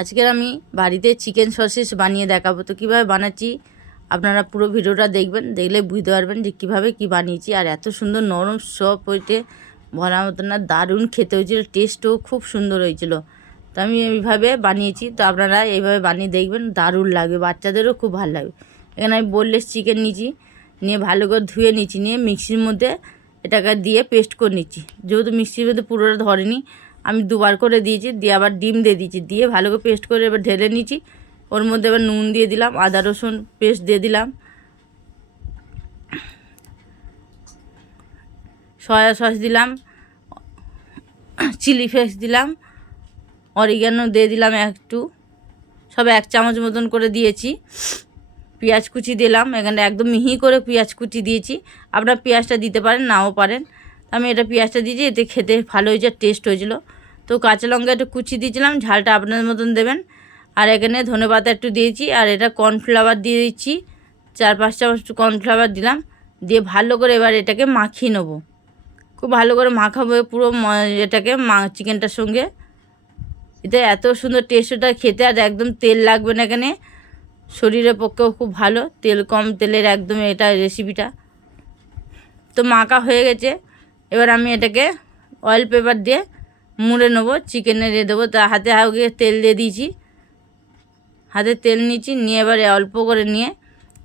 আজকের আমি বাড়িতে চিকেন সসেস বানিয়ে দেখাবো। তো কীভাবে বানাচ্ছি আপনারা পুরো ভিডিওটা দেখবেন, দেখলে বুঝতে পারবেন যে কীভাবে কী বানিয়েছি। আর এত সুন্দর নরম সফট হয়েছে, বলার মতো না, দারুণ খেতে হয়েছিল, টেস্টও খুব সুন্দর হয়েছিল। তো আমি এইভাবে বানিয়েছি, তো আপনারা এইভাবে বানিয়ে দেখবেন, দারুণ লাগবে, বাচ্চাদেরও খুব ভালো লাগবে। এখানে আমি বোনলেস চিকেন নিয়েছি, নিয়ে ভালো করে ধুয়ে নিচ্ছি, নিয়ে মিক্সির মধ্যে এটাকে দিয়ে পেস্ট করে নিচ্ছি। যেহেতু মিক্সির মধ্যে পুরোটা ধরেনি, আমি দুবার করে দিয়েছি, দিয়ে আবার ডিম দিয়ে দিয়েছি, দিয়ে ভালো করে পেস্ট করে এবার ঢেলে নিচ্ছি। ওর মধ্যে এবার নুন দিয়ে দিলাম, আদা রসুন পেস্ট দিয়ে দিলাম, সয়া সস দিলাম, চিলি ফ্লেক্স দিলাম, অরিগ্যানো দিয়ে দিলাম একটু, সব 1 চামচ মতন করে দিয়েছি। পেঁয়াজ কুচি দিলাম, এখানে একদম মিহি করে পেঁয়াজ কুচি দিয়েছি। আপনারা পেঁয়াজটা দিতে পারেন, নাও পারেন। আমি এটা পেঁয়াজটা দিয়েছি, এতে খেতে ভালো হয়েছে, টেস্ট হয়েছিল। তো কাঁচা লঙ্কা একটু কুচি দিয়েছিলাম, ঝালটা আপনাদের মতন দেবেন। আর এখানে ধনেপাতা একটু দিয়েছি, আর এটা কর্নফ্লাওয়ার দিয়ে দিচ্ছি, 4-5 চামচ কর্নফ্লাওয়ার দিলাম। দিয়ে ভালো করে এবার এটাকে মাখিয়ে নেবো, খুব ভালো করে মাখাবো পুরো এটাকে চিকেনটার সঙ্গে। এতে এত সুন্দর টেস্ট ওটা খেতে, আর একদম তেল লাগবে না এখানে, শরীরের পক্ষেও খুব ভালো, তেল কম তেলের একদম এটা রেসিপিটা। তো মাখা হয়ে গেছে, এবার আমি এটাকে অয়েল পেপার দিয়ে মুড়ে নেবো, চিকেনে দিয়ে দেবো। তা হাতে আগে তেল দিয়ে দিয়েছি, হাতে তেল নিয়েছি, নিয়ে এবারে অল্প করে নিয়ে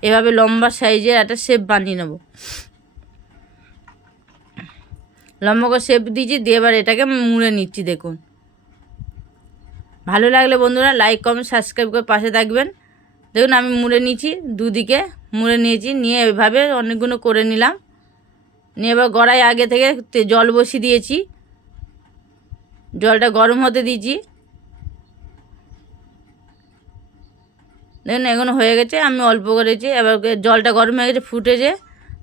এভাবে লম্বা সাইজের একটা শেপ বানিয়ে নেব। লম্বা করে শেপ দিয়েছি, দিয়ে এবার এটাকে মুড়ে নিচ্ছি। দেখুন, ভালো লাগলে বন্ধুরা লাইক কমেন্ট সাবস্ক্রাইব করে পাশে থাকবেন। দেখুন আমি মুড়ে নিয়েছি, দুদিকে মুড়ে নিয়েছি, নিয়ে এভাবে অনেকগুলো করে নিলাম। নিয়ে এবার কড়াই আগে থেকে জল বসিয়ে দিয়েছি, জলটা গরম হতে দিয়েছি। দেখুন এখন হয়ে গেছে, আমি অল্প করেছি। এবার জলটা গরম হয়ে গেছে, ফুটেছে,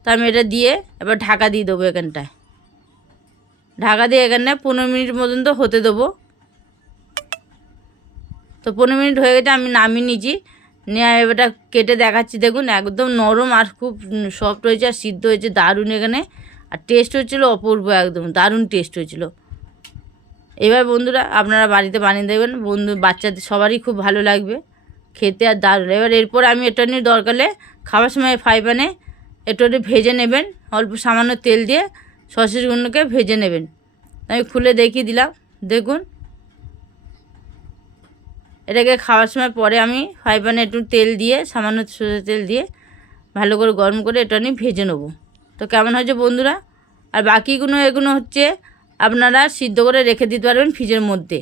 তো আমি এটা দিয়ে এবার ঢাকা দিয়ে দেবো। এখানটায় ঢাকা দিয়ে এখানে 15 মিনিট মতন তো হতে দেবো। তো 15 মিনিট হয়ে গেছে, আমি নামিয়ে নিয়েছি। নিয়ে এবারটা কেটে দেখাচ্ছি। দেখুন একদম নরম আর খুব সফট হয়েছে, আর সিদ্ধ হয়েছে দারুণ এখানে। আর টেস্ট হচ্ছিলো অপূর্ব, একদম দারুণ টেস্ট হয়েছিল। এবার বন্ধুরা আপনারা বাড়িতে বানিয়ে দেবেন, বাচ্চাদের সবারই খুব ভালো লাগবে খেতে, আর দারুণ। এবার এরপর আমি এটা নিয়ে দরকারে খাওয়ার সময় ফ্রাই প্যানে একটু ভেজে নেবেন, অল্প সামান্য তেল দিয়ে সসেসগুলোকে ভেজে নেবেন। আমি খুলে দেখিয়ে দিলাম। দেখুন এটাকে খাওয়ার সময় পরে আমি ফ্রাই প্যানে একটু তেল দিয়ে, সামান্য সরষের তেল দিয়ে ভালো করে গরম করে এটা নিয়ে ভেজে নেব। তো কেমন হয়েছে বন্ধুরা? আর বাকিগুলো এগুলো হচ্ছে আপনারা সিদ্ধ করে রেখে দিতে পারবেন ফ্রিজের মধ্যে।